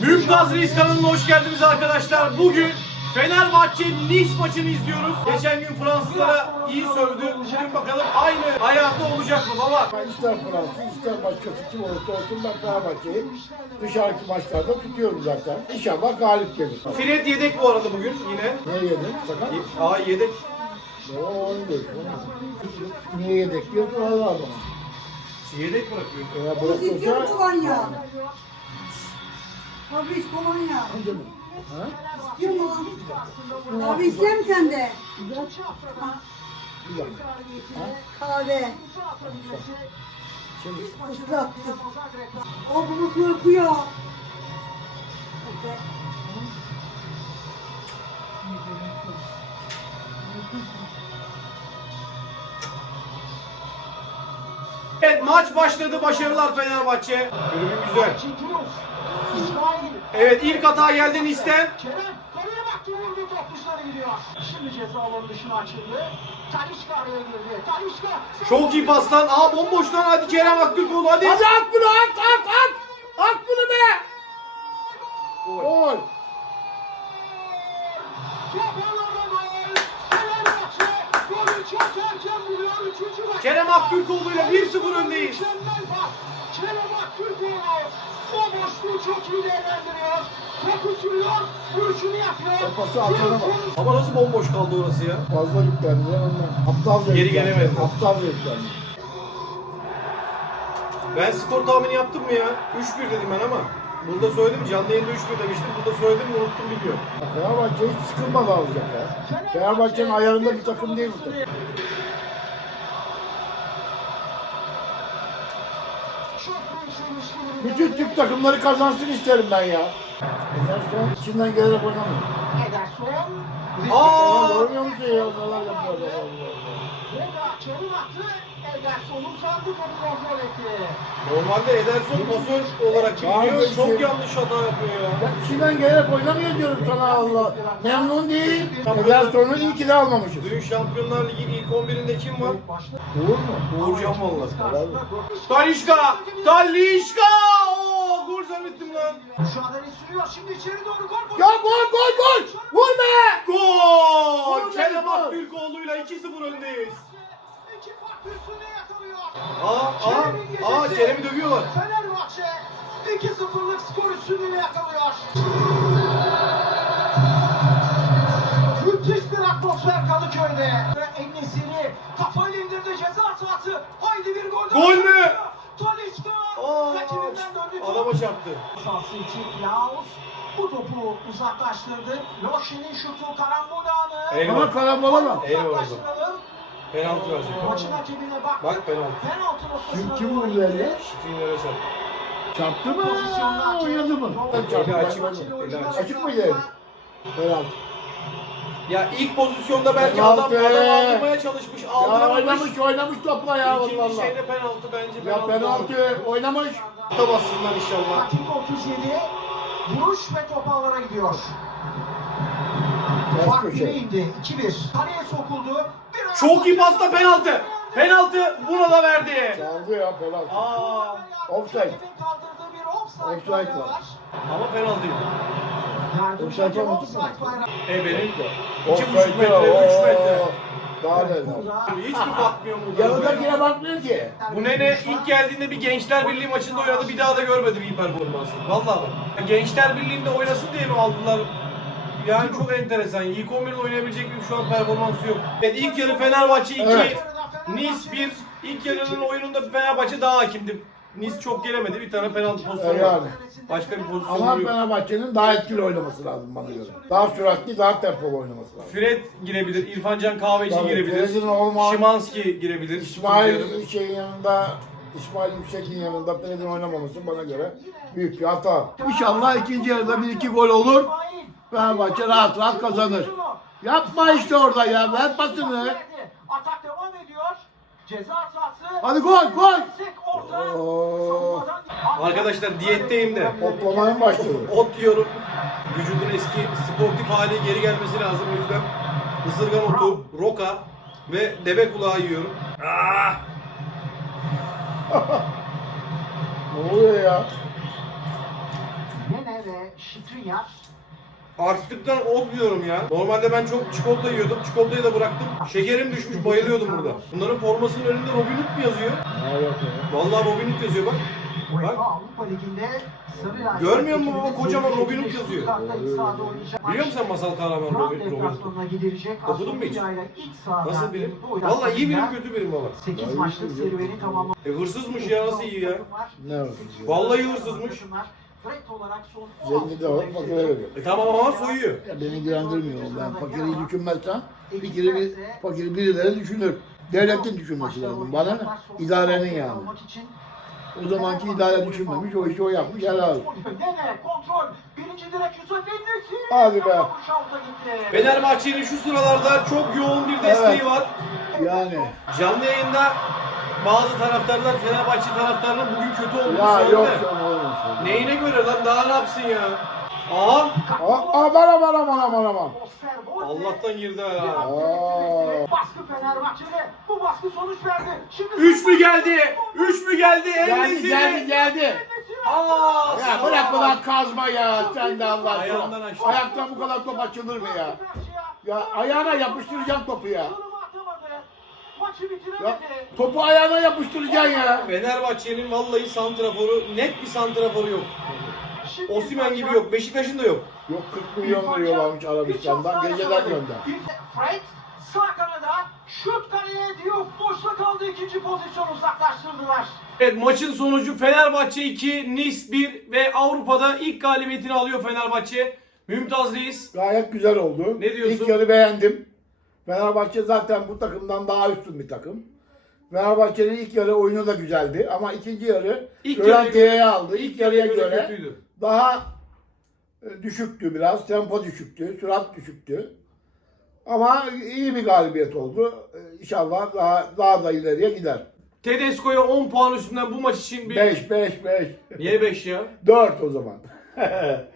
Mümtaz Reis kanalına hoş geldiniz arkadaşlar. Bugün Fenerbahçe Nice maçını izliyoruz. Geçen gün Fransızlara iyi sövdü. Bugün bakalım aynı ayakta olacak mı baba? Ben ister Fransız ister başkası kim olursa olsun ben Fenerbahçe'yi dışarıki maçlarda tutuyorum zaten. İnşallah galip gelir. Fred yedek bu arada bugün yine. Ne yedin? Sakat mı? Aa yedek. Oo, onu diyorsun. Niye yedek diyorsun Allah Allah. Yedek bırakıyor. Eğer Pozisyon bırakırsa... kolonya. Fabriz kolonya. Ha? İstiyor mu? Abi ister sen de? Bir dakika. Kahve. Şimdi Islattı. O babası okuyor. Evet maç başladı. Başarılar Fenerbahçe. Bölümü güzel. Evet ilk hata geldi Nice'den. Kerem kaleye baktı vurdu top dışarı gidiyor. Şimdi ceza alanı dışına açıldı. Talişka araya girdi. Talişka. Çok iyi paslan. Aa bomboştan hadi Kerem Aktürkoğlu hadi. Hadi at bunu at at at! At bunu be! Gol! Gol. Fenerbahçe golü çok erken buluyor. Üçüncü dakika. Kerem Aktürkoğlu ile 1-0 öndeyiz. Kerem Aktürkoğlu. O boşluğu çok iyi değerlendiriyor. Topu sürüyor. Vuruşunu yapıyor. Pası atana bak. Ama nasıl bomboş kaldı orası ya? Fazla yüklendiler ondan. Aptalca Geri yüklendiler. gelemedi. Aptalca yüklendi. Ben skor tahmini yaptım mı ya? 3-1 dedim ben ama. Burada söyledim canlı yayında 3-1 demiştim. Burada söyledim mi unuttum bilmiyorum. Fenerbahçe hiç sıkılmadı alacak ya. Fenerbahçe'nin ayarında bir takım değil bu takım. Bütün Türk takımları kazansın isterim ben ya. Ederson içinden gelerek oynamıyor. Ederson. Aa! Görmüyor musun ya? Neler yapıyor Allah Allah. Çalım attı. Ederson'un sandı topu kontrol etti. Normalde Ederson pasör olarak gidiyor. Çok şey- yanlış hata yapıyor ya. İçinden gelerek oynamıyor diyorum sana Allah. Memnun değil. Ederson'u iyi ki de almamışız. Dün Şampiyonlar Ligi ilk 11'inde kim var? Uğur mu? Uğurcan valla. Helal olsun. Talişka! Talişka! Oo, gol zannettim lan. Mücadele sürüyor. Şimdi içeri doğru gol. Ya gol gol gol! Vur be! Gol! Kerem. Aktürkoğlu'yla 2-0 öndeyiz. Aa, aa, aa Kerem'i dövüyorlar. Fenerbahçe 2-0'lık skor üstünlüğünü yakalıyor. Müthiş bir atmosfer Kadıköy'de. Ve Enesiri kafayla indirdi ceza sahası. Haydi bir gol. Gol mü? Talişka. Rakibinden döndü adama çarptı. Sahası için Laos bu topu uzaklaştırdı. Loşin'in şutu karambol anı. Eyvah. Karambola bak. Eyvallah. Penaltı verecek. Maçın hakemine bak. Bak penaltı. Penaltı Kim, noktasına kim vurdu öyle? gitti. Şikrinlere çarptı. Çarptı mı? Oynadı mı? Eli açık. Eli açık. Açık mıydı? Penaltı. Ya ilk pozisyonda belki adam, Penaltı. adam aldırmaya çalışmış. Ya Aldıramamış. oynamış oynamış topla ya İkinci Allah Allah. şeyde penaltı bence. Ya penaltı oynamış. Da bassınlar inşallah. Dakika 37. Vuruş ve top ağlara gidiyor. Fark indi. 2-1. Kaleye sokuldu. Çok iyi pasta penaltı. Penaltı buna da verdi. Çaldı ya penaltı. Aa, Offside. Offside, var. ama penaltıydı. Offside offside mı? Ebe'nin iki Offside buçuk metre, ya, üç metre. oo. Daha neler. Hiç mi bakmıyor mu? Yanındakine bakmıyor ki. Bu nene ilk geldiğinde bir Gençler Birliği maçında oynadı bir daha da görmedim iyi performansını. Vallahi bak. Gençler Birliği'nde oynasın diye mi aldılar? Yani çok enteresan. İlk 11'de oynayabilecek bir şu an performansı yok. Evet ilk yarı Fenerbahçe 2, Evet. Nice 1. İlk yarının oyununda Fenerbahçe daha hakimdi. Nice çok gelemedi. Bir tane penaltı pozisyonu var. yani. Başka bir pozisyon Ama yok. Fenerbahçe'nin daha etkili oynaması lazım bana göre. Daha süratli, daha tempolu oynaması lazım. Fred girebilir, İrfancan Kahveci Tabii, girebilir. Fred'in olma- Şimanski girebilir. İsmail şeyin yanında, İsmail Yüksek'in yanında Fred'in oynamaması bana göre büyük bir hata. İnşallah ikinci yarıda bir iki gol olur. Fenerbahçe rahat rahat kazanır. Yapma işte orada ya, ver pasını. Atak devam ediyor. Ceza sahası. Hadi gol, gol. Arkadaşlar diyetteyim de. Hoplamaya mı başladı? Ot yiyorum. Vücudun eski sportif hali geri gelmesi lazım. O yüzden ısırgan otu, roka ve deve kulağı yiyorum. Ah! Ne oluyor ya? Yine ve Şitrinyar. Açlıktan ot diyorum ya. Normalde ben çok çikolata yiyordum. Çikolatayı da bıraktım. Şekerim düşmüş bayılıyordum burada. Bunların formasının önünde Robin Hood mu yazıyor? Ne alaka ya? Vallahi Robin Hood yazıyor bak. Bak. Görmüyor musun baba? Kocaman Robin Hood yazıyor. Biliyor musun sen masal kahramanı Frank Robin, Robin Hood? Okudun mu hiç? Nasıl birim? bu Vallahi iyi birim oynatmasında kötü birim baba. 8 maçlık serüveni tamamladı. E hırsızmış ya nasıl iyi ya? Ne? Vallahi hırsızmış. Direkt olarak son Zengi de var, fakire veriyor. E tamam ama soyuyor. Ya beni ilgilendirmiyor. Ben fakiri düşünmezsem fikri bir, fakiri birileri düşünür. Devletin düşünmesi lazım. Bana ne? İdarenin yani. O zamanki idare düşünmemiş, o işi o yapmış helal. Nene kontrol. Birinci direk Yusuf Ennesi. Hadi be. Fenerbahçe'nin şu sıralarda çok yoğun bir desteği Evet. var. Yani. Canlı yayında bazı taraftarlar Fenerbahçe taraftarının bugün kötü olduğunu Ya söyledi. yok. Neyine göre lan daha ne yapsın ya? Aha Aa, aman aman aman aman aman. Allah'tan girdi ha. Aa. Baskı Fenerbahçe'de. Bu baskı sonuç verdi. Şimdi 3 mü geldi? 3 mü geldi? Geldi Ennesi geldi geldi. Aa! Ya bırak ulan kazma ya sen de Allah Ayağından aşkına. açtı. Ayaktan bu kadar top açılır mı ya? Ya ayağına yapıştıracaksın topu ya. Maçı Ya bitiremedi. topu ayağına yapıştıracaksın ya. Fenerbahçe'nin vallahi santraforu, net bir santraforu yok. Şimdi Osimen gibi yok, Beşiktaş'ın da yok. Yok 40 milyon veriyorlarmış Arabistan'dan. Geceden gönder. Fred sağ kanada şut kaleye Diouf boşta kaldı ikinci pozisyon uzaklaştırdılar. Evet maçın sonucu Fenerbahçe 2, Nice 1 ve Avrupa'da ilk galibiyetini alıyor Fenerbahçe. Mümtaz Reis. Gayet güzel oldu. Ne diyorsun? İlk yarı beğendim. Fenerbahçe zaten bu takımdan daha üstün bir takım. Fenerbahçe'nin ilk yarı oyunu da güzeldi ama ikinci yarı İlk yarıya- aldı. İlk yarıya göre kötüydü. daha e, düşüktü biraz. Tempo düşüktü, sürat düşüktü. Ama iyi bir galibiyet oldu. E, İnşallah daha daha da ileriye gider. Tedesco'ya 10 puan üstünden bu maç için bir... 5 5 5. Niye 5 ya? 4 o zaman.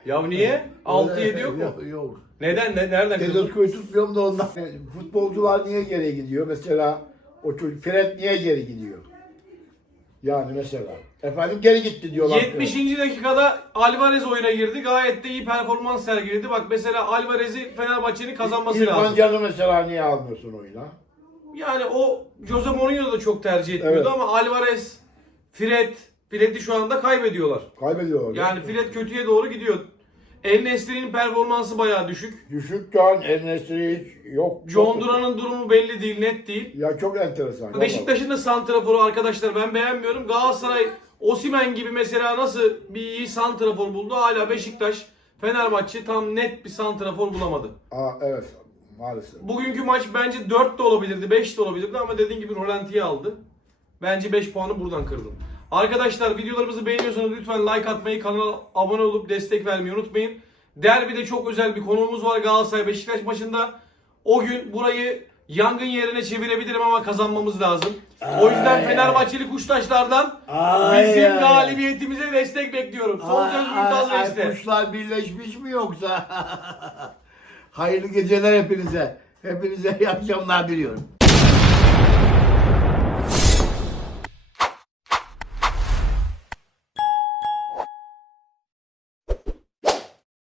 Ya niye? 6-7 yok mu? Yok. yok. Neden? Ne, nereden? Tedesco'yu tutmuyorum da ondan. Futbolcular niye geriye gidiyor? Mesela o çocuk Fred niye geri gidiyor? Yani mesela. Efendim geri gitti diyorlar. 70. dakikada Alvarez oyuna girdi. Gayet de iyi performans sergiledi. Bak mesela Alvarez'i Fenerbahçe'nin kazanması İrfan lazım. Can'ı mesela niye almıyorsun oyuna? Yani o Jose Mourinho da çok tercih etmiyordu Evet. ama Alvarez, Fred, Fred'i şu anda kaybediyorlar. Kaybediyorlar. Yani Fred kötüye doğru gidiyor. El Nesri'nin performansı bayağı düşük. Düşük Can, Enes'i hiç yok. John Duran'ın durumu belli değil, net değil. Ya çok enteresan. Beşiktaş'ın da santraforu arkadaşlar ben beğenmiyorum. Galatasaray Osimen gibi mesela nasıl bir iyi santrafor buldu hala Beşiktaş Fenerbahçe tam net bir santrafor bulamadı. Aa, evet maalesef. Bugünkü maç bence 4 de olabilirdi, 5 de olabilirdi ama dediğin gibi Rolanti'yi aldı. Bence 5 puanı buradan kırdın. Arkadaşlar videolarımızı beğeniyorsanız lütfen like atmayı, kanala abone olup destek vermeyi unutmayın. Derbide çok özel bir konuğumuz var Galatasaray Beşiktaş maçında. O gün burayı yangın yerine çevirebilirim ama kazanmamız lazım. O yüzden Fenerbahçeli Kuştaşlardan Ay, bizim ay. galibiyetimize destek bekliyorum. Son söz Mümtaz Reis'te. kuşlar birleşmiş mi yoksa? Hayırlı geceler hepinize. Hepinize iyi akşamlar diliyorum.